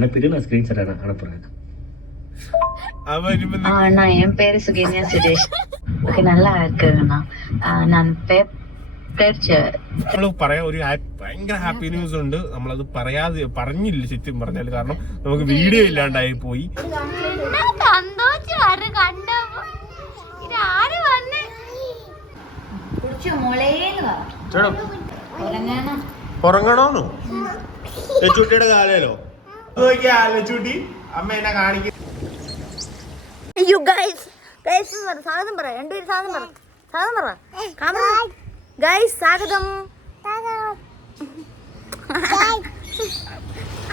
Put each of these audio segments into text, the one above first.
அனுப்பிட்டு நான் ஸ்க்ரீன்ஷாட் அனுப்புறேன் அவன் இனிமே ஆ, அண்ணா என் பேரு சுகன்யா சுரேஷ் ஓகே நல்லா இருக்குங்கண்ணா ஆ, நான் பே- பேர் ചെ- നമ്മൾ പറയാൻ ഒരു ഹാപ്പി- ഭയങ്കര ഹാപ്പി ന്യൂസ് ഉണ്ട് നമ്മളത് പറയാതെ പറഞ്ഞില്ല ശരിക്കും പറഞ്ഞാൽ കാരണം നമുക്ക് വീഡിയോ ഇല്ലാണ്ടായി പോയി സന്തോഷം വരെ കണ്ടപ്പോ ഇതാര് വന്ന് ഉറങ്ങണോന്നു ലച്ചൂട്ടിയുടെ കാലല്ലോ നോക്കിയാ ലച്ചൂട്ടി അമ്മ എന്നെ കാണിക്കും. അയ്യോ ഗൈസ് ഗൈസ് സ്വാഗതം പറ. രണ്ടുപേരും സ്വാഗതം പറ. സ്വാഗതം പറ. കാമറ. ഗൈസ് സ്വാഗതം.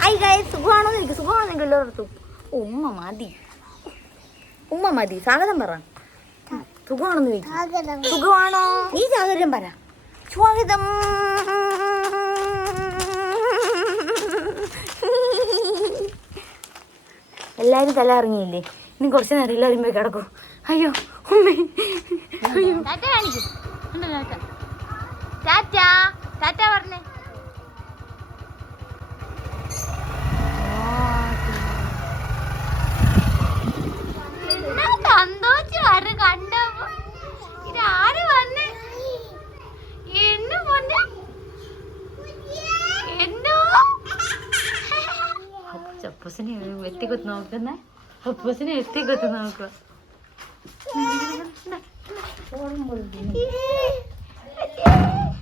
ഐ ഗൈസ് സുഖമാണോ നിനക്ക് സുഖമാണോ നിനക്ക് എല്ലായിടത്തും ഉമ്മ മതി. ഉമ്മ മതി. സ്വാഗതം പറ. സുഖമാണെന്ന് ചോദിക്കും. സുഖമാണോ? നീ സ്വാഗതം പറ. സ്വാഗതം. എല്ലാരും തല ഇറങ്ങിയില്ലേ? ഇനി കുറച്ച് നേരം എല്ലാവരും പോയി കിടക്കും. അയ്യോ ഉമ്മേ. അയ്യോ. ടാറ്റ പറഞ്ഞേ സന്തോഷം വരെ കണ്ടപ്പോ ഇതാര് വന്ന് എന്നു പൊന്നെ എന്തോ അപ്പൂസിനെ നോക്കുന്നേ? അപ്പൂസിനെ എത്തിക്കൊത്ത് നോക്കുക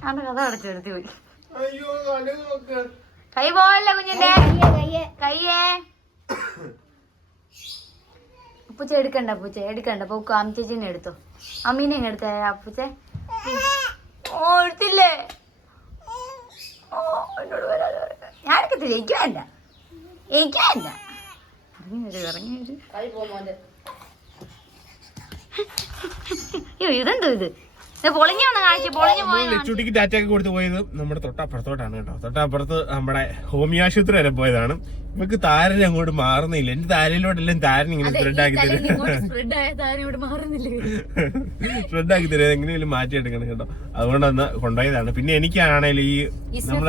കഥ കഥ അടച്ചെടുത്തി പോയി. കൈ പോവല്ല കുഞ്ഞിന്റെ? കയ്യേ അപ്പൂച്ച എടുക്കണ്ട അപ്പൂച്ച എടുക്കണ്ട. പോക്കു അമ്മച്ചേച്ചിനെ എടുത്തോ. അമ്മീനെ എടുത്ത എടുത്തേ അപ്പൂച്ച ഓ എടുത്തില്ലേ? ഓ എന്നോട്. ഞാൻ എടുക്കത്തില്ല. എനിക്ക് വേണ്ട. എനിക്ക് വേണ്ട. ഇറങ്ങി വരൂ ഇറങ്ങി വരൂ. അയ്യോ ഇതെന്തോ ഇത്? പൊളിഞ്ഞു വന്ന കാഴ്ച പൊളിഞ്ഞു പോയ ലച്ചൂട്ടിക്ക് ടാറ്റയൊക്കെ കൊടുത്ത് പോയത് നമ്മുടെ തൊട്ടപ്പുറത്തോട്ടാണ് കേട്ടോ. തൊട്ടപ്പുറത്ത് നമ്മുടെ ഹോമിയോ ആശുപത്രി വരെ പോയതാണ്. നമുക്ക് താരൻ അങ്ങോട്ട് മാറുന്നില്ല. എന്റെ താരയിലോട്ടെല്ലാം താരൻ ഇങ്ങനെ സ്പ്രെഡ് ആക്കി തരും. സ്പ്രെഡ് ആക്കി തരും. എങ്ങനെയും മാറ്റിയെടുക്കണം കേട്ടോ. അതുകൊണ്ട് അന്ന് കൊണ്ടുപോയതാണ്. പിന്നെ എനിക്കാണെങ്കിൽ ഈ നമ്മൾ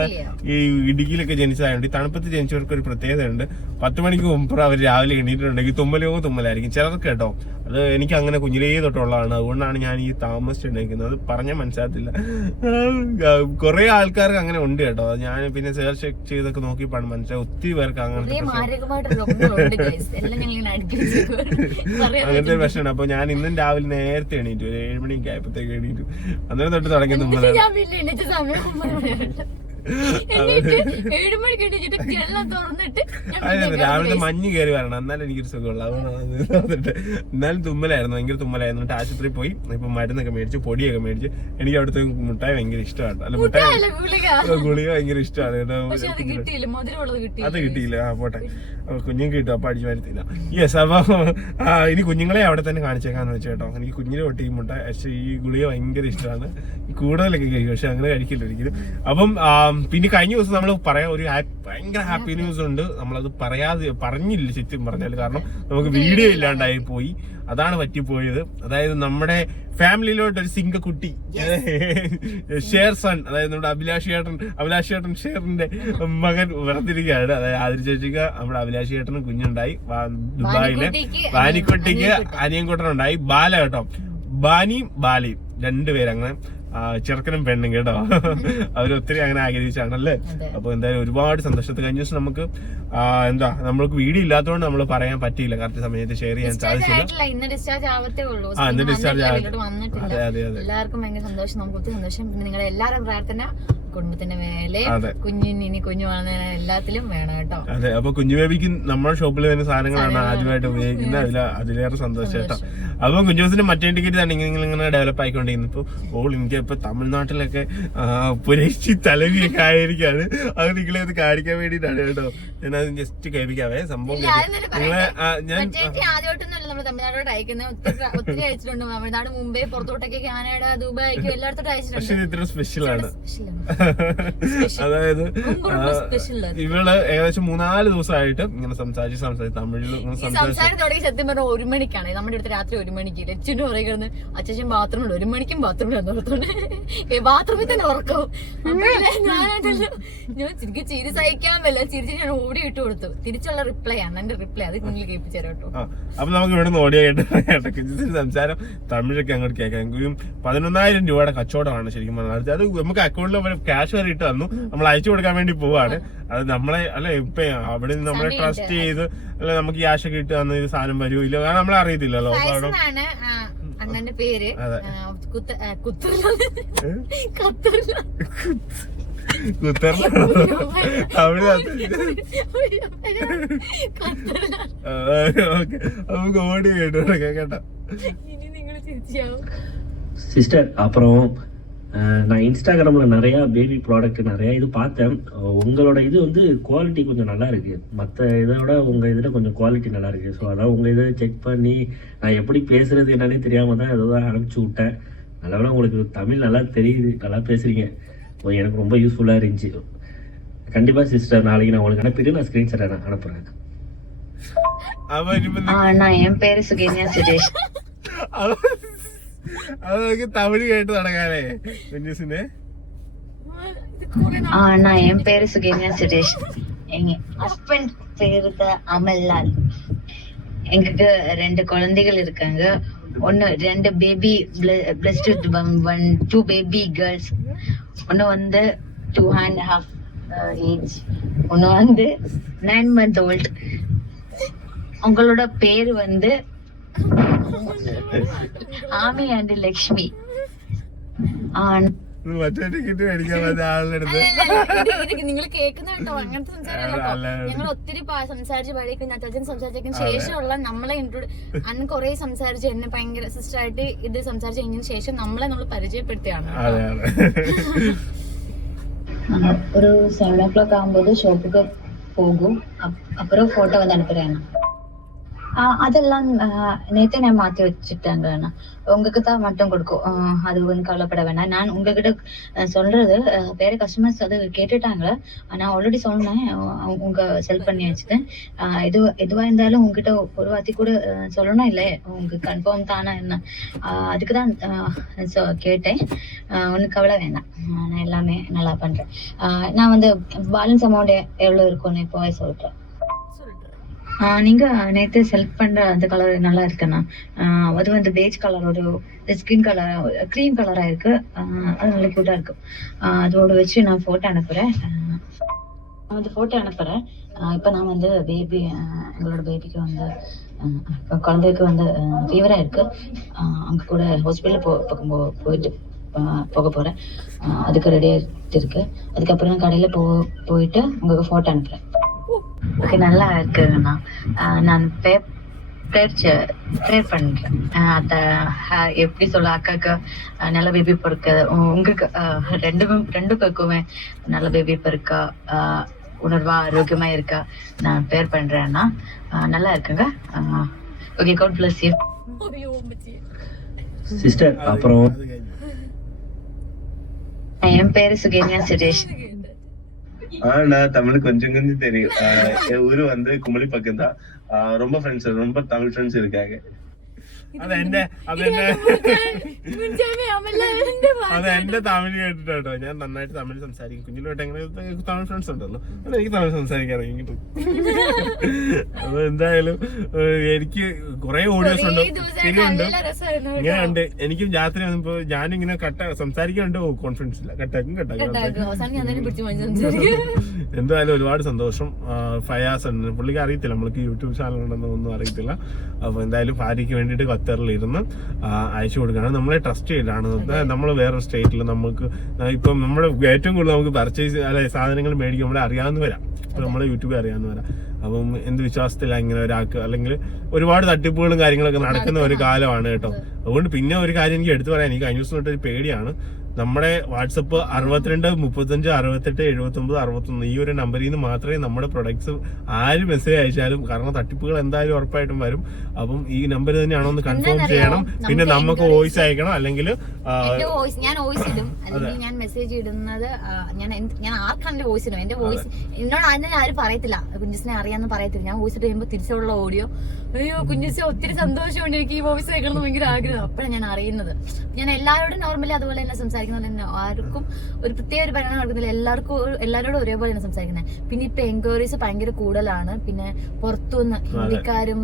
ഈ ഇടുക്കിയിലൊക്കെ ജനിച്ചതായതുകൊണ്ട് ഈ തണുപ്പത്ത് ജനിച്ചവർക്ക് ഒരു പ്രത്യേകത ഉണ്ട് പത്ത് മണിക്ക് മുമ്പ് അവർ രാവിലെ എണീറ്റിട്ടുണ്ടെങ്കിൽ തുമ്മലോ തുമ്മലായിരിക്കും. ചിലർക്ക് കേട്ടോ. അത് എനിക്ക് അങ്ങനെ കുഞ്ഞിലേ തൊട്ടുള്ളതാണ്. അതുകൊണ്ടാണ് ഞാൻ ഈ താമസിച്ചിട്ടുണ്ടെങ്കിൽ അത് പറഞ്ഞാൽ മനസ്സിലാത്തില്ല കുറെ ആൾക്കാർക്ക് അങ്ങനെ ഉണ്ട് കേട്ടോ. ഞാൻ പിന്നെ സെർച്ച് ചെയ്തൊക്കെ നോക്കിയപ്പോഴാണ് മനസ്സിലായി ഒത്തിരി പേർക്ക് അങ്ങനത്തെ അങ്ങനത്തെ ഒരു പ്രശ്നമാണ് അപ്പൊ ഞാൻ ഇന്നും രാവിലെ നേരത്തെ എണീറ്റു. ഒരു ഏഴ് മണിക്ക് ആയപ്പോഴത്തേക്ക് എണീറ്റു. അന്നേരം തൊട്ട് തുടങ്ങി തുമ്മലാണ് രാവിലത്തെ മഞ്ഞ് കയറി വരണം. എന്നാലും എനിക്കൊരു സുഖമുള്ളൂ. അതുകൊണ്ടാണ് എന്നാലും തുമ്മലായിരുന്നു ഭയങ്കര തുമ്മലായിരുന്നു. എന്നിട്ട് ആശുപത്രിയിൽ പോയി. ഇപ്പൊ മരുന്നൊക്കെ മേടിച്ചു പൊടിയൊക്കെ മേടിച്ചു എനിക്ക് അവിടുത്തെ മുട്ടായി ഭയങ്കര ഇഷ്ടമാണ്. അല്ല മുട്ടായി ഗുളിക. ഭയങ്കര ഇഷ്ടമാണ്. അത് കിട്ടിയില്ല. ആ പോട്ടെ. കുഞ്ഞും കിട്ടും അപ്പൊ അടിച്ചു വരുത്തില്ല യെസ് അപ്പൊ ഇനി കുഞ്ഞുങ്ങളെ അവിടെ തന്നെ കാണിച്ചേക്കാന്ന് വെച്ചു കേട്ടോ. എനിക്ക് കുഞ്ഞിനെ തൊട്ട് ഈ മുട്ട പക്ഷേ ഈ ഗുളിക ഭയങ്കര ഇഷ്ടമാണ്. കൂടുതലൊക്കെ കഴിക്കും പക്ഷെ അങ്ങനെ കഴിക്കില്ല ഒരിക്കലും. അപ്പം പിന്നെ കഴിഞ്ഞ ദിവസം നമ്മൾ പറയാൻ ഒരു ഭയങ്കര ഹാപ്പി ന്യൂസ് ഉണ്ട്. നമ്മളത് പറയാതെ പറഞ്ഞില്ല ശരിക്കും പറഞ്ഞാൽ കാരണം നമുക്ക് വീഡിയോ ഇല്ലാണ്ടായി പോയി. അതാണ് പറ്റിപ്പോയത്. അതായത് നമ്മുടെ ഫാമിലിയിലോട്ട് ഒരു സിംഗ കുട്ടി ഷേർ സൺ അതായത് നമ്മുടെ അഭിലാഷ് ഏട്ടൻ അഭിലാഷ് ഏട്ടൻ ഷേറിന്റെ മകൻ വേർതിരിക്കുകയാണ് അതായത് ആതിരി ചേച്ചിക്ക് നമ്മുടെ അഭിലാഷ് ഏട്ടന് കുഞ്ഞുണ്ടായി. ദുബായിലെ. ബാനിക്കുട്ടിക്ക് അനിയൻകുട്ടനുണ്ടായി. ബാല കേട്ടോ. ബാനിയും ബാലയും. രണ്ടുപേരും അങ്ങനെ ആ, ചെറുക്കനും പെണ്ണും കേട്ടോ. അവരൊത്തിരി അങ്ങനെ ആഗ്രഹിച്ചാണല്ലേ? അപ്പൊ എന്തായാലും ഒരുപാട് സന്തോഷത്തിൽ കഴിഞ്ഞ ദിവസം നമുക്ക് എന്താ നമ്മൾക്ക് വീഡിയോ ഇല്ലാത്തതുകൊണ്ട് നമ്മൾ പറയാൻ പറ്റിയില്ല. കറക്റ്റ് സമയത്ത് ഷെയർ ചെയ്യാൻ സാധിച്ചില്ല. ഇന്ന് ഡിസ്ചാർജ് ആവത്തേ ഉള്ളൂ. ആ, ഇന്ന് അതെ അതെ എല്ലാവർക്കും ഭയങ്കര സന്തോഷം. നമുക്ക് ഒത്തിരി സന്തോഷം. പിന്നെ നിങ്ങളുടെ എല്ലാവരും പ്രാർത്ഥന കുടുംബത്തിന്റെ മേലെ. കുഞ്ഞിന് കുഞ്ഞു വളർന്ന എല്ലാത്തിലും വേണം കേട്ടോ. അതെ അപ്പൊ കുഞ്ഞു ബേബിക്ക് നമ്മുടെ ഷോപ്പിൽ തന്നെ സാധനങ്ങളാണ് ആദ്യമായിട്ട് ഉപയോഗിക്കുന്നത്. അതിൽ അതിലേറെ സന്തോഷം കേട്ടോ. അപ്പൊ കുഞ്ഞുസിന്റെ മറ്റേ ടിക്കറ്റ് തന്നെ ഇങ്ങനെ ഇങ്ങനെ ഡെവലപ്പ് ആയിക്കൊണ്ടിരിക്കുന്നു ഇപ്പൊ ഓൾ ഇന്ത്യ ഇപ്പൊ തമിഴ്നാട്ടിലൊക്കെ പുരക്ഷി തലവിയൊക്കെ ആയിരിക്കാണ്. അത് നിങ്ങളെ അത് കാണിക്കാൻ വേണ്ടിട്ടാണ് കേട്ടോ. ഞാൻ അത് ജസ്റ്റ് കേൾപ്പിക്കാവേ. സംഭവം. നിങ്ങളെ ഞാൻ തമിഴ്നാടോട്ട് അയക്കുന്നത് ഒത്തിരി ഒത്തിരി അയച്ചിട്ടുണ്ട്. തമിഴ്നാട് മുംബൈ പുറത്തോട്ടൊക്കെ കാനഡ ദുബായിക്കും എല്ലായിടത്തോട്ട് പക്ഷെ ഇത് സ്പെഷ്യലാണ് അതായത് ഇവൾ ഏകദേശം മൂന്നാൽ ദിവസമായിട്ട് ഇങ്ങനെ സംസാരിച്ച് സംസാരിച്ച് തമിഴിൽ സംസാരം തുടങ്ങി സത്യം പറഞ്ഞ ഒരു മണിക്കാണ്. നമ്മുടെ അടുത്ത് രാത്രി ഒരു മണിക്ക്. ലച്ചിന്റെ പറയുന്നത് അച്ഛൻ ബാത്റൂമിൽ ഒരു മണിക്കും ബാത്റൂമിൽ എന്നോർത്തോണ്ട് ബാത്റൂമിൽ തന്നെ ഉറക്കും. ഞാൻ എനിക്ക് ചിരി സഹിക്കാൻ പറ്റില്ല ചിരിച്ച് ഞാൻ ഓടി ഇട്ട് കൊടുത്തു. തിരിച്ചുള്ള റിപ്ലൈ ആണ്. എന്റെ റിപ്ലൈ അത് നിങ്ങൾ കേൾപ്പിച്ചു തരാം കേട്ടോ. അപ്പൊ നമുക്ക് ഇവിടെ ഓടിയ കേട്ട് സംസാരം തമിഴൊക്കെ അങ്ങോട്ട് കേൾക്കാം. എങ്കിലും പതിനൊന്നായിരം രൂപയുടെ കച്ചവടമാണ് ശരിക്കും പറഞ്ഞാൽ. അത് നമുക്ക് അക്കൗണ്ടിൽ ക്യാഷ് വരെ ഇട്ട് തന്നു. നമ്മൾ അയച്ചു കൊടുക്കാൻ വേണ്ടി പോവാണ്. അത് നമ്മളെ അല്ലെ ഇപ്പൊ അവിടെ നിന്ന് നമ്മളെ ട്രസ്റ്റ് ചെയ്ത് അല്ലെ നമുക്ക് ക്യാഷ് ഒക്കെ ഇട്ട് തന്നു ഇത് സാധനം വരുമോ ഇല്ല കാരണം നമ്മളെ അറിയത്തില്ലല്ലോ. അണ്ണന്റെ പേര്. അതെ. ആ, കുത്ത ആ, കുത്തറില്ല ഖത്തറില്ല കുത്തറിലാണോ അവിടെ ഖത്തറില്ല ഓക്കെ നമുക്ക് ഓടി കേട്ടോ കേട്ടോ ഇനി നിങ്ങൾ ചിരിച്ചാവും சிஸ்டர் அப்புறம் அஹ், நான் இன்ஸ்டாகிராமில் நிறையா பேபி ப்ராடக்ட் நிறையா இது பார்த்தேன் அஹ், உங்களோட இது வந்து குவாலிட்டி கொஞ்சம் நல்லா இருக்கு மற்ற இதோட உங்கள் இதில் கொஞ்சம் குவாலிட்டி நல்லா இருக்கு ஸோ அதான் உங்கள் இதை செக் பண்ணி நான் எப்படி பேசுறது என்னன்னே தெரியாமல் தான் ஏதோ தான் அனுப்பிச்சி விட்டேன் நல்லவேளை உங்களுக்கு தமிழ் நல்லா தெரியுது நல்லா பேசுறீங்க ஓ, எனக்கு ரொம்ப யூஸ்ஃபுல்லாக இருந்துச்சு கண்டிப்பாக சிஸ்டர் நாளைக்கு நான் உங்களுக்கு அனுப்பிட்டு நான் ஸ்க்ரீன்ஷாட்டை நான் அனுப்புகிறேன் അവൻ ഇപ്പൊ ஆ, நான் என் பேரு சுகன்யா சுரேஷ் അതൊക്കെ തമിഴ് കേട്ട് നടക്കാനേ കുഞ്ഞുസിനെ ஆ, நான் என் பேரு சுகன்யா சுரேஷ் எங்க ஹஸ்பண்ட் பேரு தான் அமல்லால் எங்களுக்கு ரெண்டு குழந்தைகள் இருக்காங்க ஒன்னு ரெண்டு baby blessed one two baby girls ஒன்னு வந்து டூ அண்ட் ஹாஃப் ஏஜ் ஒன்னு வந்து நைன் மந்த் ஓல்ட் உங்களோட பேரு வந்து ஆமி அண்ட் லக்ஷ்மி. ஆன் മറ്റേ ടിക്കറ്റ് മേടിക്കാൻ പറ്റുന്ന ആളുടെ നിങ്ങൾ കേൾക്കുന്ന കേട്ടോ അങ്ങനത്തെ സംസാരമല്ല ഞങ്ങൾ ഒത്തിരി സംസാരിച്ച് പഴയക്കും നറ്റാജൻ സംസാരിച്ചതിന് ശേഷമുള്ള നമ്മളെ അന്ന് കുറെ സംസാരിച്ച് എന്നെ ഭയങ്കര സിസ്റ്ററായിട്ട് ഇത് സംസാരിച്ച് കഴിഞ്ഞതിന് ശേഷം നമ്മളെ നമ്മൾ പരിചയപ്പെടുത്തിയാണ് ഒരു സെവൻ ഓ ക്ലോക്ക് ആകുമ്പോൾ ഷോപ്പിക്ക് പോകും. അപ്പുറം ഫോട്ടോ വന്ന് അടുപ്പരാണ് அதெல்லாம் நேத்தே நான் மாத்தி வச்சுட்டாங்க அண்ணா. உங்களுக்கு தான் மட்டும் கொடுக்கும். அது வந்து கவலைப்பட வேணாம் நான் உங்ககிட்ட சொல்றது வேற கஸ்டமர்ஸ் அது கேட்டுட்டாங்க. நான் ஆல்ரெடி சொன்னேன். உங்க செல் பண்ணி வச்சுட்டேன். எது எதுவா இருந்தாலும் உங்ககிட்ட ஒரு வாத்தி கூட சொல்லணும் இல்லை. உங்களுக்கு கன்ஃபார்ம் தானா என்ன? அதுக்கு தான் கேட்டேன். ஒன்றும் கவலை வேணாம் நான் எல்லாமே நல்லா பண்றேன். நான் வந்து பேலன்ஸ் அமௌண்ட் எவ்வளவு இருக்கும்னு இப்போ சொல்றேன். நீங்கள் நேற்று செலக்ட் பண்ணுற அந்த கலர் நல்லா இருக்குண்ணா அது வந்து பேஜ் கலர் ஒரு ஸ்கின் கலர் க்ரீம் கலராக இருக்குது அது நல்ல க்யூட்டாக இருக்கும் அதோட வச்சு நான் ஃபோட்டோ அனுப்புகிறேன் நான் வந்து ஃபோட்டோ அனுப்புகிறேன் இப்போ நான் வந்து பேபி எங்களோட பேபிக்கு வந்து குழந்தைக்கு வந்து ஃபீவராக இருக்குது அங்கே கூட ஹாஸ்பிட்டலில் போ பக்கம் போ போயிட்டு போக போகிறேன் அதுக்கு ரெடியாக இருக்குது அதுக்கப்புறம் நான் கடையில் போ போயிட்டு உங்களுக்கு ஃபோட்டோ அனுப்புகிறேன் ஓகே நல்லா இருக்குங்கண்ணா நான் பே ப்ரேயர் ப்ரேயர் பண்ணுறேன் அதை எப்படி சொல்ல அக்காவுக்கு நல்ல பேபி பிறக்க உங்களுக்கு ரெண்டு ரெண்டு பேருக்குமே நல்ல பேபி பிறக்கா உணர்வா ஆரோக்கியமா இருக்கா நான் பேர் பண்றேன்னா நல்லா இருக்குங்க. Okay God bless you sister அப்புறம்? என் பேரு சுகன்யா சுரேஷ். ஆனா நான் தமிழ் கொஞ்சம் கொஞ்சம் தெரியும் என் ஊரு வந்து குமளி பக்கம் தான் ரொம்ப ஃப்ரெண்ட்ஸ் ரொம்ப தமிழ் ஃப்ரெண்ட்ஸ் இருக்காங்க. അതെന്റെ തമിഴ് കേട്ടിട്ടോ ഞാൻ നന്നായിട്ട് തമിഴ് സംസാരിക്കും. കുഞ്ഞിലോട്ട് എങ്ങനെ തമിഴ് ഫ്രണ്ട്സ് ഉണ്ടല്ലോ. അത് എനിക്ക് തമിഴ് സംസാരിക്കാൻ അപ്പൊ എന്തായാലും എനിക്ക് കുറെ ഓഡിയോസ് ഉണ്ട്. രസമായിരുന്നു കേട്ടോ. ഇങ്ങനെ ഉണ്ട്. എനിക്കും രാത്രി വന്നപ്പോ ഞാനിങ്ങനെ കട്ട സംസാരിക്കാനുണ്ട് കോൺഫിഡൻസ് ഇല്ല. കട്ടാക്കും കട്ടാക്കും എന്തായാലും ഒരുപാട് സന്തോഷം. ഫയാസ് ഉണ്ട്. പുള്ളിക്ക് അറിയത്തില്ല. നമ്മൾക്ക് യൂട്യൂബ് ചാനൽ ഉണ്ടെന്ന് ഒന്നും അറിയത്തില്ല. അപ്പൊ എന്തായാലും ഭാര്യയ്ക്ക് വേണ്ടിയിട്ട് ഖത്തറിൽ ഇരുന്ന് അയച്ചു കൊടുക്കുകയാണ്. നമ്മളെ ട്രസ്റ്റ് ചെയ്താണ്. നമ്മൾ വേറൊരു സ്റ്റേറ്റിൽ നമുക്ക് ഇപ്പം നമ്മുടെ ഏറ്റവും കൂടുതൽ നമുക്ക് പർച്ചേസ് അല്ലെ സാധനങ്ങൾ മേടിക്കും നമ്മളെ അറിയാവുന്നവരാ ഇപ്പം നമ്മളെ യൂട്യൂബിൽ അറിയാവുന്നവരാ അപ്പം എന്ത് വിശ്വാസത്തിലാണ് ഇങ്ങനെ ഒരാൾക്ക് അല്ലെങ്കിൽ ഒരുപാട് തട്ടിപ്പുകളും കാര്യങ്ങളൊക്കെ നടക്കുന്ന ഒരു കാലമാണ് കേട്ടോ. അതുകൊണ്ട് പിന്നെ ഒരു കാര്യം എനിക്ക് എടുത്തു പറയാൻ എനിക്ക് കഴിഞ്ഞ ദിവസം തൊട്ട് പേടിയാണ്. നമ്മുടെ വാട്സപ്പ് അറുപത്തിരണ്ട് മുപ്പത്തഞ്ച് അറുപത്തെട്ട് എഴുപത്തി ഒമ്പത് അറുപത്തൊന്ന് ഈ ഒരു നമ്പറിൽ നിന്ന് മാത്രമേ നമ്മുടെ പ്രൊഡക്ട്സ് ആര് മെസ്സേജ് അയച്ചാലും കാരണം തട്ടിപ്പുകൾ എന്തായാലും ഉറപ്പായിട്ടും വരും. അപ്പം ഈ നമ്പർ തന്നെയാണോ ഒന്ന് കൺഫേം ചെയ്യണം. പിന്നെ നമുക്ക് വോയിസ് അയക്കണം. അല്ലെങ്കിൽ വോയിസ് ഞാൻ വോയിസ് ഇടും. അല്ലെങ്കിൽ ഞാൻ മെസ്സേജ് ഇടുന്നത് ഞാൻ ഞാൻ ആർക്കാണെങ്കിലും വോയിസ് ഇടും. എന്റെ വോയിസ് എന്നോട് അതിനെ ആരും പറയത്തില്ല. കുഞ്ഞിസിനെ അറിയാന്ന് പറയത്തില്ല. ഞാൻ വോയിസ് ഇട്ട് കഴിയുമ്പോൾ തിരിച്ചുള്ള ഓഡിയോ അയ്യോ കുഞ്ഞിസ് ഒത്തിരി സന്തോഷമുണ്ട് എനിക്ക് ഈ വോയിസ് കേൾക്കണം ഭയങ്കര ആഗ്രഹം. അപ്പോഴാണ് ഞാൻ അറിയുന്നത്. ഞാൻ എല്ലാവരോടും നോർമലി അതുപോലെ തന്നെ സംസാരിക്കുന്ന പോലെ തന്നെ ആർക്കും ഒരു പ്രത്യേക ഒരു പരിഗണന കൊടുക്കുന്നില്ല എല്ലാവർക്കും എല്ലാവരോടും ഒരേപോലെ തന്നെ സംസാരിക്കുന്നത് പിന്നെ ഇപ്പൊ എൻക്വയറീസ് ഭയങ്കര കൂടുതലാണ്. പിന്നെ പുറത്തുനിന്ന് ഹിന്ദിക്കാരും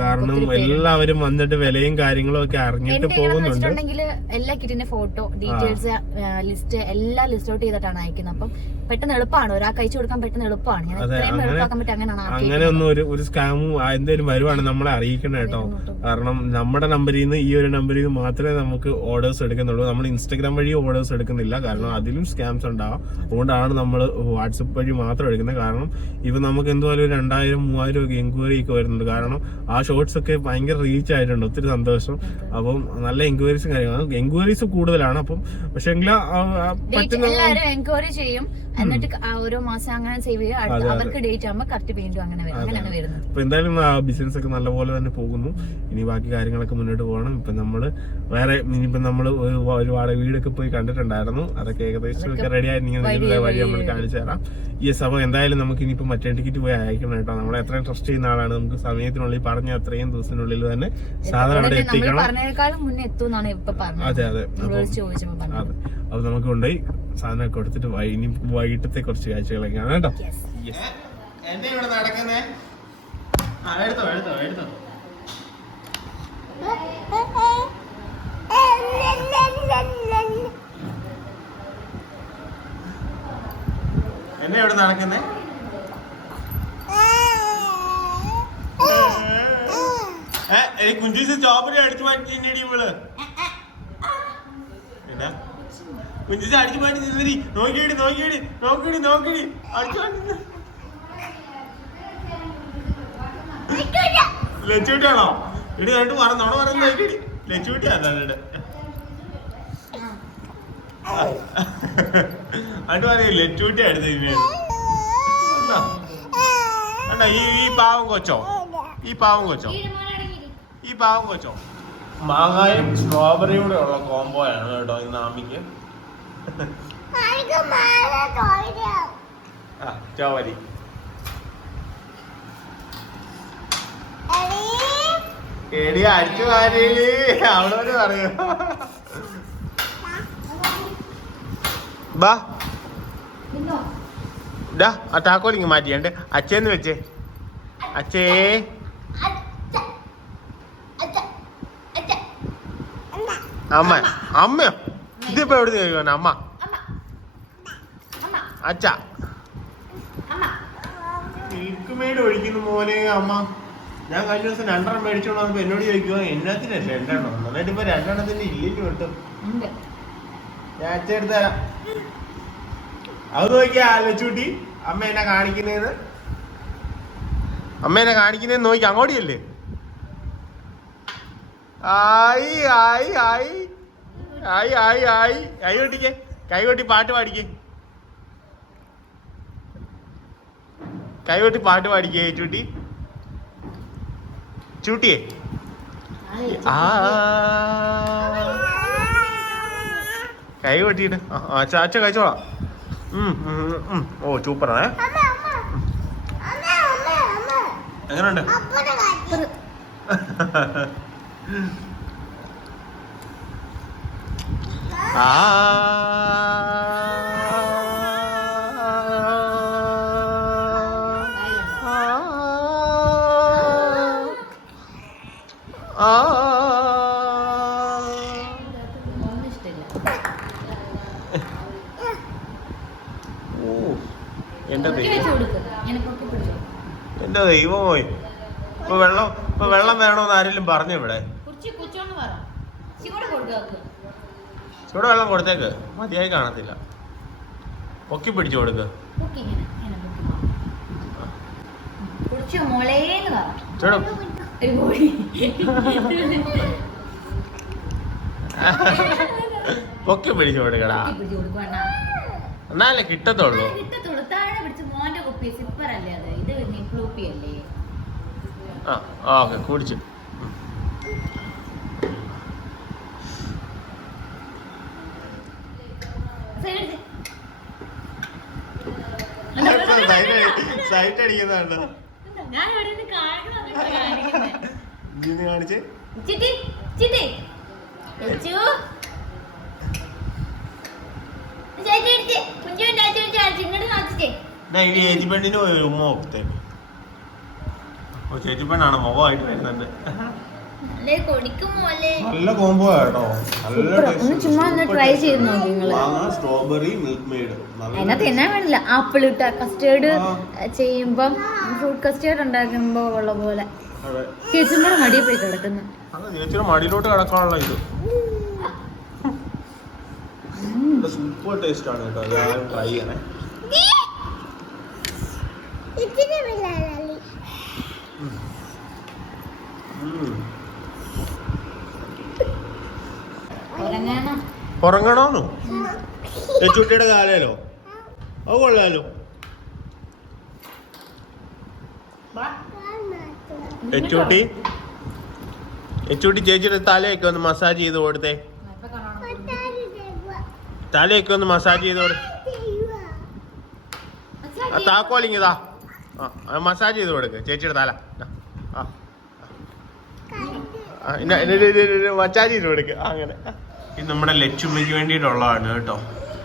കാരണം എല്ലാവരും വന്നിട്ട് വിലയും കാര്യങ്ങളും ഒക്കെ അറിഞ്ഞിട്ട് പോകുന്നുണ്ടെങ്കിൽ പോകുന്നുണ്ട്. എല്ലാ കിറ്റിന്റെ ഫോട്ടോ ഡീറ്റെയിൽസ് ലിസ്റ്റ് എല്ലാ ലിസ്റ്റ് ഔട്ട് ചെയ്തിട്ടാണ് അയക്കുന്നത്. അപ്പം പെട്ടെന്ന് എളുപ്പമാണ് ഒരാൾക്ക് അയച്ചു കൊടുക്കാൻ പെട്ടെന്ന് എളുപ്പമാണ് ഞാൻ എത്രയും അങ്ങനെ- എളുപ്പമാക്കാൻ പറ്റും. അങ്ങനെയാണ് അങ്ങനെ ഒന്നും ഒരു ഒരു സ്കാമും എന്തെങ്കിലും വരുവാണ് നമ്മളെ അറിയിക്കണം കേട്ടോ. കാരണം നമ്മുടെ നമ്പറിൽ നിന്ന് ഈ ഒരു നമ്പറിൽ നിന്ന് മാത്രമേ നമുക്ക് ഓർഡേഴ്സ് എടുക്കുന്നുള്ളൂ. നമ്മൾ ഇൻസ്റ്റാഗ്രാം വഴി ഓർഡേഴ്സ് എടുക്കുന്നില്ല. കാരണം അതിലും സ്കാംസ് ഉണ്ടാവും. അതുകൊണ്ടാണ് നമ്മൾ വാട്സപ്പ് വഴി മാത്രം എടുക്കുന്നത്. കാരണം ഇവ നമുക്ക് എന്തുപോലെ ഒരു രണ്ടായിരം മൂവായിരം ഒക്കെ എൻക്വയറി ഒക്കെ വരുന്നുണ്ട്. കാരണം ആ ഷോർട്സ് ഒക്കെ ഭയങ്കര റീച്ച് ആയിട്ടുണ്ട്. ഒത്തിരി സന്തോഷം. അപ്പം നല്ല എൻക്വയറീസും കാര്യങ്ങളും. എൻക്വയറീസ് കൂടുതലാണ്. അപ്പം പക്ഷെ എൻക്വയറി ചെയ്യും. എന്നിട്ട് ഓരോ മാസം അങ്ങനെ സേവ് അവർക്ക് ഡേറ്റ് ആകുമ്പോൾ കറക്റ്റ് വീണ്ടും അങ്ങനെ അങ്ങനെയാണ് വരുന്നത്. എന്തായാലും ബിസിനസ് ഒക്കെ നല്ലപോലെ തന്നെ പോകുന്നു. ഇനി ബാക്കി കാര്യങ്ങളൊക്കെ മുന്നോട്ട് പോകണം. ഇപ്പൊ നമ്മൾ വേറെ ഇനിയിപ്പോ നമ്മൾ ഒരു ഒരുപാട് വീടൊക്കെ പോയി കണ്ടിട്ടുണ്ടായിരുന്നു. അതൊക്കെ ഏകദേശം ഒക്കെ റെഡി ആയി നിങ്ങൾ വഴി നമ്മൾ കാണിച്ചു തരാം. ഈ സമയം എന്തായാലും നമുക്ക് ഇനിയിപ്പോ മറ്റേ ടിക്കറ്റ് പോയി അയക്കണം കേട്ടോ. നമ്മളെ എത്രയും ട്രസ്റ്റ് ചെയ്യുന്ന ആളാണ്. നമുക്ക് സമയത്തിനുള്ളിൽ പറഞ്ഞ അത്രയും ദിവസത്തിനുള്ളിൽ തന്നെ സാധനം അവിടെ നമ്മൾ എത്തിക്കണം. പറഞ്ഞതിനേക്കാളും മുന്നേ എത്തും എന്നാണ് ഇപ്പൊ പറഞ്ഞത്. അതെ അതെ. അതെ. അപ്പൊ നമുക്ക് കൊണ്ടുപോയി സാധനം കൊടുത്തിട്ട് ഇനി വൈകിട്ടത്തെ കുറച്ച് കാഴ്ചകളൊക്കെയാണ് കേട്ടോ. എന്നെ ഇവിടെ നടക്കുന്നേ? ആ എടുത്തോ എടുത്തോ എടുത്തോ. എന്നെ എവിടെ നടക്കുന്നേ കുഞ്ചീസ് ചോപ്പറി അടിച്ചു മാറ്റിടി ഇവൾ. എന്നാ കുഞ്ചീസ് അടിച്ചു മാറ്റി നിന്നടി നോക്കിയടി നോക്കിയടി നോക്കിയടി നോക്കിയടി. അടിച്ചു മാറ്റി ലച്ചുട്ടിയാണോ ഇടി കണ്ടു പറ നോണ പറയുന്ന നോക്കിയടി. അതാണ് എന്നിട്ട് അണ്ട് പറയൂ ലെറ്റൂട്ടി അടുത്ത് അണ്ണാ ഈ ഈ പാവം കൊച്ചോ? ഈ പാവം കൊച്ചോ? ഈ പാവം കൊച്ചോ? മാങ്ങായും സ്ട്രോബെറിയും കൂടെ ഉള്ള കോംബോ ആണ് കേട്ടോ ഇന്ന് ആമിക്ക് ആ ചോവരി എടി അടിച്ചു മാറി അവളോട് പറയൂ. ബാ. ഡാ ആ താക്കോലിങ് മാറ്റിയണ്ട്. അച്ഛന്ന് വെച്ചേ. അച്ഛേ. അമ്മ അമ്മയോ? ഇതിപ്പോ എവിടെ നിന്ന് അമ്മ. അച്ഛ. മിൽക്ക് മെയ്ഡ് ഒഴിക്കുന്നു മോനെ അമ്മ. ഞാൻ കഴിഞ്ഞ ദിവസം രണ്ടെണ്ണം മേടിച്ചോണ്ട് വന്നപ്പോ എന്നോട് ചോദിക്കുക എന്നത്തിനല്ലേ രണ്ടെണ്ണം? എന്നിട്ട് ഇപ്പൊ രണ്ടെണ്ണത്തിന്റെ ഇല്ലിട്ട് വിട്ടും ഞാൻ അച്ഛ തരാം. അത് നോക്കിയാ ലച്ചൂട്ടി. അമ്മ എന്നെ കാണിക്കുന്നേന്ന്. അമ്മ എന്നെ കാണിക്കുന്നേന്ന് നോക്കി അങ്ങോട്ടിയല്ലേ? ആയി ആയി ആയി. ആയി ആയി ആയി. കൈ കൊട്ടിക്കേ. കൈ കൊട്ടി പാട്ട് പാടിക്കേ. കൈ കൊട്ടി പാട്ട് പാടിക്കേ ചൂട്ടി. ചൂട്ടിയേ. ആ. കൈ കൊട്ടിയിട്ട് ആ ചാച്ച കഴിച്ചോളാം. ഓ സൂപ്പറാണേ എങ്ങനെയുണ്ട്? ആ. എന്റെ ദൈവമോ. ഇപ്പൊ വെള്ളം ഇപ്പൊ വെള്ളം വേണോന്ന് ആരെങ്കിലും പറഞ്ഞു ഇവിടെ? ചൂട് വെള്ളം കൊടുത്തേക്ക്. മതിയായി കാണത്തില്ല. പൊക്കി പിടിച്ചു കൊടുക്ക്. പൊക്കി പിടിച്ചു കൊടുക്കടാ. എന്നാലേ കിട്ടത്തുള്ളൂ. കിട്ടത്തുള്ളൂ. താഴെ പിടിച്ച് മോന്റെ കുപ്പി സിപ്പർ അല്ലേ അത്? ഇത് ഫ്ലൂപ്പി അല്ലേ? ആ ഓക്കെ കുടിച്ചു. സൈറ്റ് അടിക്കുന്നുണ്ട് ഞാൻ ഇവിടെ നിന്ന് കാണിക്കണം ഇനി കാണിച്ചേ. ചിട്ടി ചിട്ടി. ലച്ചു ചേച്ചി എടുത്ത് കുഞ്ഞു ഉണ്ടാക്കി ഇങ്ങോട്ട് കാണിച്ചേ ഞാൻ ഇനി ചേച്ചി പെണ്ണിന് ഒരു ഉമ്മ കൊടുത്തേക്ക് ഓ ചേച്ചി പെണ്ണാണ്. മുഖമായിട്ട് വരുന്നുണ്ട്. നല്ല കോംബോ കേട്ടോ. നല്ല ഒന്ന് ചുമ്മാ ഒന്ന് ട്രൈ ചെയ്ത് നോക്കി നിങ്ങൾ. സ്ട്രോബെറി മിൽക്ക് മെയ്ഡ് അതിനകത്ത് എന്നാ വേണില്ല? ആപ്പിൾ ഇട്ട കസ്റ്റേർഡ് ചെയ്യുമ്പം ഫ്രൂട്ട് കസ്റ്റേർഡ് ഉണ്ടാക്കുമ്പോ ഉള്ള പോലെ. ചേച്ചിമ്മയുടെ മടിയിൽ പോയി കിടക്കുന്നു. ചേച്ചിയുടെ മടിയിലോട്ട് കിടക്കാനുള്ള ഇത്. സൂപ്പർ ടേസ്റ്റ് ആണ് കേട്ടോ. ട്രൈ ചെയ്യണേ. ഉറങ്ങണോന്നു? ചേച്ചുട്ടിയുടെ കാലയിലോ അത് കൊള്ളാലോ. എച്ചുട്ടി എച്ചുട്ടി ചേച്ചിയുടെ തലയൊക്കെ ഒന്ന് മസാജ് ചെയ്ത് കൊടുത്തേ. തലയൊക്കെ ഒന്ന് മസാജ് ചെയ്ത് കൊടുത്തേ താക്കോലിങ്ങിതാ ആ മസാജ് ചെയ്ത് കൊടുക്ക്. ചേച്ചിയുടെ തല. ആ, മസാജ് ചെയ്ത് കൊടുക്ക്. അങ്ങനെ. ഇത് നമ്മുടെ ലച്ചുമ്മയ്ക്ക് വേണ്ടിയിട്ടുള്ളതാണ് കേട്ടോ.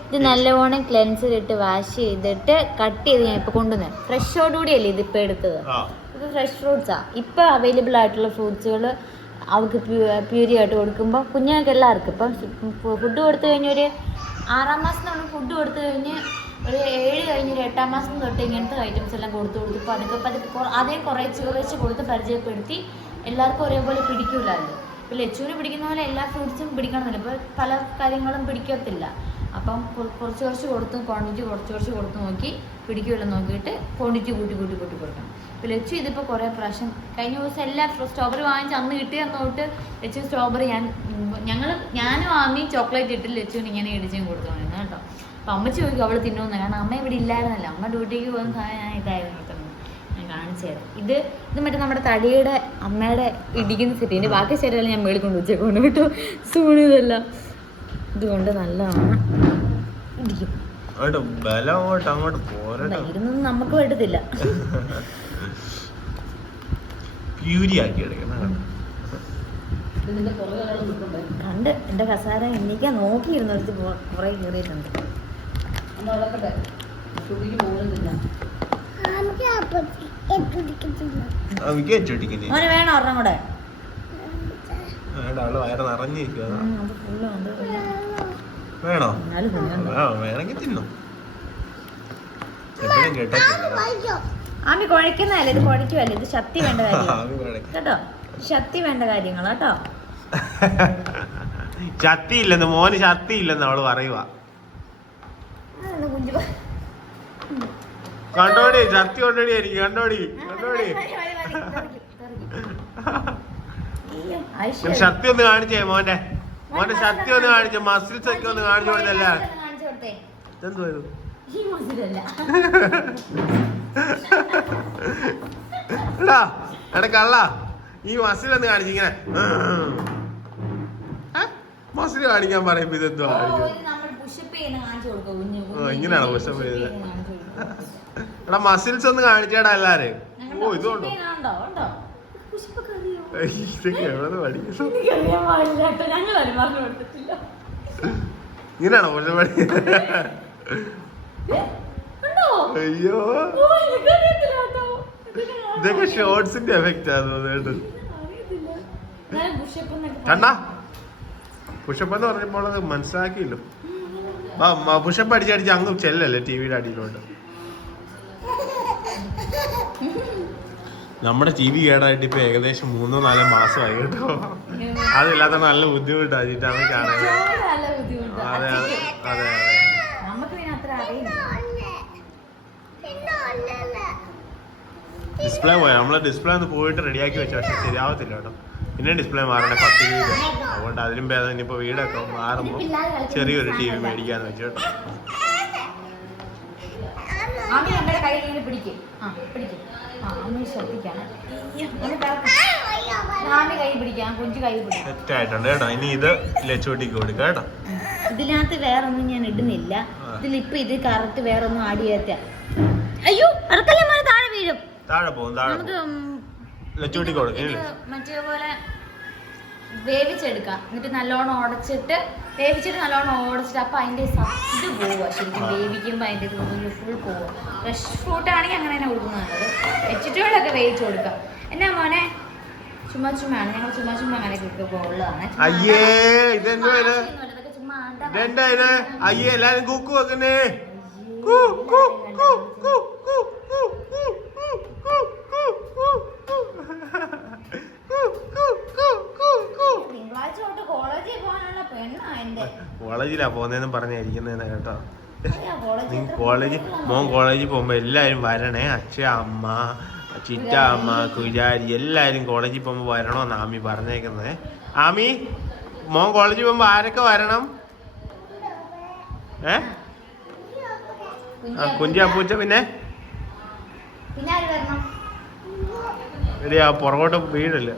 ഇത് നല്ലവണ്ണം ക്ലെൻസർ ഇട്ട് വാഷ് ചെയ്തിട്ട് കട്ട് ചെയ്ത് ഞാൻ ഇപ്പൊ കൊണ്ടുവന്നത്. ഫ്രഷോടുകൂടിയല്ലേ ഇത് ഇതിപ്പോ എടുത്തത്? ആ. ഇത് ഫ്രഷ് ഫ്രൂട്ട്സാ ഇപ്പൊ അവൈലബിൾ ആയിട്ടുള്ള ഫ്രൂട്ട്സുകൾ അവർക്ക് പ്യൂരി ആയിട്ട് കൊടുക്കുമ്പോൾ കുഞ്ഞുങ്ങൾക്ക് എല്ലാവർക്കും ഇപ്പം ഫുഡ് കൊടുത്തു കഴിഞ്ഞ ഒരു ആറാം മാസം നമ്മൾ ഫുഡ് കൊടുത്തു കഴിഞ്ഞ് ഒരു ഏഴ് കഴിഞ്ഞ് ഒരു എട്ടാം മാസം തൊട്ട് ഇങ്ങനത്തെ ഐറ്റംസ് എല്ലാം കൊടുത്തു കൊടുത്തു പതുക്കെ പതുക്കെ കുറ- അതേ കുറേച്ച് കുറേച്ച് കൊടുത്ത് പരിചയപ്പെടുത്തി എല്ലാവർക്കും ഒരേപോലെ പിടിക്കില്ലല്ലോ ഇപ്പോൾ ലച്ചുവിന് പിടിക്കുന്ന പോലെ എല്ലാ ഫ്രൂട്ട്സും പിടിക്കണമെന്നില്ല ഇപ്പോൾ പല കാര്യങ്ങളും പിടിക്കത്തില്ല. അപ്പം കുറച്ച് കുറച്ച് കൊടുത്ത് ക്വാണ്ടിറ്റി കുറച്ച് കുറച്ച് കൊടുത്ത് നോക്കി പിടിക്കുമല്ലോ നോക്കിയിട്ട് ക്വാണ്ടിറ്റി കൂട്ടി കൂട്ടി കൂട്ടി കൊടുക്കണം. ഇപ്പോൾ ലച്ചു ഇതിപ്പോൾ കുറേ പ്രാവശ്യം കഴിഞ്ഞ ദിവസം എല്ലാ സ്ട്രോബെറി വാങ്ങിച്ച് അന്ന് കിട്ടിയ തൊട്ട് ലച്ചു സ്ട്രോബെറി ഞാൻ ഞങ്ങൾ ഞാനും ആമി ചോക്ലേറ്റ് ഇട്ട് ലച്ചുവിന് ഇങ്ങനെ ഇടിച്ചും കൊടുത്തു കൊണ്ടിരുന്നു കേട്ടോ. അപ്പം അമ്മച്ചി ചോദിക്കും അവൾ തിന്നുമെന്ന് കാരണം അമ്മ ഇവിടെ ഇല്ലായിരുന്നല്ലോ. അമ്മ ഡ്യൂട്ടിക്ക് പോകുന്ന സമയം ഞാൻ ഇതായിരുന്നു ഞാൻ കാണിച്ചു തരാം. ഇത് ഇത് മറ്റേ നമ്മുടെ തടിയുടെ അമ്മയുടെ ഇടിക്കുന്ന സെറ്റ്. ഇതിന്റെ ബാക്കി ശരീരം ഞാൻ മേളിൽ കൊണ്ട് വെച്ചേക്കൊണ്ട് കേട്ടോ. സൂണ് ഇതെല്ലാം. ഇതുകൊണ്ട് നല്ലതാണ്. ഇടിക്കും. ഇരുന്നൊന്നും നമുക്ക് പറ്റത്തില്ല. കണ്ട് എന്റെ കസാര എനിക്കാ നോക്കിയിരുന്നു കുറേ കയറിയിട്ടുണ്ട് മോനെ വേണം ഒരെണ്ണം കൂടെ? അവൾ വയറ് നിറഞ്ഞിരിക്കുക അത് ഫുള്ള് ഉണ്ട് വേണോ? എന്നാലും ആ വേണമെങ്കിൽ തിന്നു. എപ്പോഴും കേട്ടില്ല ആമി കുഴക്കുന്നതല്ലേ ഇത് കുഴയ്ക്കുമല്ലേ ഇത് ശക്തി വേണ്ട കാര്യം. കേട്ടോ? ശക്തി വേണ്ട കാര്യങ്ങളാട്ടോ ശക്തി ഇല്ലെന്ന് മോന് ശക്തി ഇല്ലെന്ന് അവൾ കുഞ്ചു കണ്ടോടി ശക്തി കൊണ്ടോടി എനിക്ക് കണ്ടോടി കണ്ടോടി. ശക്തി ഒന്ന് കാണിച്ചേ മോന്റെ. മോന്റെ ശക്തി ഒന്ന് കാണിച്ചേ മസിൽസ് ഒക്കെ ഒന്ന് കാണിച്ചു കൊടുത്തല്ല മസിലല്ല എടാ എടാ കള്ള ഈ മസിൽ ഒന്ന് കാണിച്ചിങ്ങനെ മസിൽ കാണിക്കാൻ പറയുമ്പോ ഇതെന്തോ കാണിക്കും പുഷപ്പ് ഇങ്ങനെയാണോ push up എടാ മസിൽസ് ഒന്ന് കാണിച്ചേടാ എല്ലാരും ഓ ഇതുണ്ടോ? ഇങ്ങനെയാണോ ഉണ്ടോ? അയ്യോ. ഇതൊക്കെ ഷോർട്സിന്റെ എഫക്റ്റ് ആണ് പുഷപ്പ് കണ്ടാ പുഷപ്പ് എന്ന് പറഞ്ഞപ്പോൾ അത് മനസ്സിലാക്കിയല്ലോ. പുഷപ്പ് അടിച്ചടിച്ച് അങ്ങ് ചെല്ലല്ലേ ടി വിയുടെ അടിയിലോട്ട്? നമ്മുടെ ടി വി കേടായിട്ട് ഇപ്പൊ ഏകദേശം മൂന്നോ നാലോ മാസമായി കേട്ടോ. അതില്ലാത്ത നല്ല ബുദ്ധിമുട്ടാണ് ബുദ്ധിമുട്ടാ. അതെ അതെ അതെ. ഡിസ്പ്ലേ പോയാ? നമ്മളെ ഡിസ്പ്ലേ ഒന്ന് പോയിട്ട് റെഡിയാക്കി വെച്ച പക്ഷെ ശരിയാവത്തില്ല കേട്ടോ. പിന്നെ ഡിസ്പ്ലേ മാറണേ പത്ത് രൂപ. അതുകൊണ്ട് അതിലും ഭേദം ഇനിയിപ്പോൾ വീടൊക്കെ മാറുമ്പോൾ ചെറിയൊരു ടി വി മേടിക്കാന്ന് വെച്ചു കേട്ടോ. ഇനി ഇത് ലച്ചോട്ടിക്ക് കൊടുക്കാം ഇതിനകത്ത് വേറൊന്നും ഞാൻ ഇടുന്നില്ല. ഇതിലിപ്പോ ഇത് കറക്റ്റ് വേറൊന്നും ആഡ് ചെയ്യാത്ത അയ്യോ താഴെ വീഴും. താഴെ പോകും താഴെ പോകും കൊടുക്കും. മറ്റേ പോലെ വേവിച്ചെടുക്കാം. എന്നിട്ട് നല്ലോണം ഉടച്ചിട്ട് വേവിച്ചിട്ട് നല്ലോണം ഉടച്ചിട്ട് അപ്പൊ അതിന്റെ സത്ത് ഇത് പോവുക. ശരിക്കും വേവിക്കുമ്പോൾ അതിന്റെ ഇത് ഫുൾ പോവുക. ഫ്രഷ് ഫ്രൂട്ട് ആണെങ്കിൽ അങ്ങനെ തന്നെ കൊടുക്കുന്നത് വെജിറ്റബിളൊക്കെ വേവിച്ച് കൊടുക്കാം. എന്നാ മോനെ? ചുമ്മാ ചുമ്മാണ് ഞങ്ങൾ ചുമ്മാ ചുമ്മാ അങ്ങനെ ഉള്ളതാണ്. അയ്യേ ഇതെന്തോ അയ്യേ എല്ലാരും കുക്കു വെക്കുന്നേ. കു, കു, കു, കു, കോളേജിലാണ് പോകുന്നതെന്നും പറഞ്ഞായിരിക്കുന്നതെന്ന് കേട്ടോ. നീ കോളേജ് മോൻ കോളേജിൽ പോകുമ്പോ എല്ലാരും വരണേ. അച്ഛ അമ്മ ചിറ്റ അമ്മ കുജാരി എല്ലാരും കോളേജിൽ പോകുമ്പോ വരണോന്ന് ആമി പറഞ്ഞേക്കുന്നേ. ആമി മോൻ കോളേജിൽ പോകുമ്പോ ആരൊക്കെ വരണം? ഏ? ആ കുഞ്ചി അപ്പൂച്ച പിന്നെ? എടിയാ പുറകോട്ട് വീടല്ലേ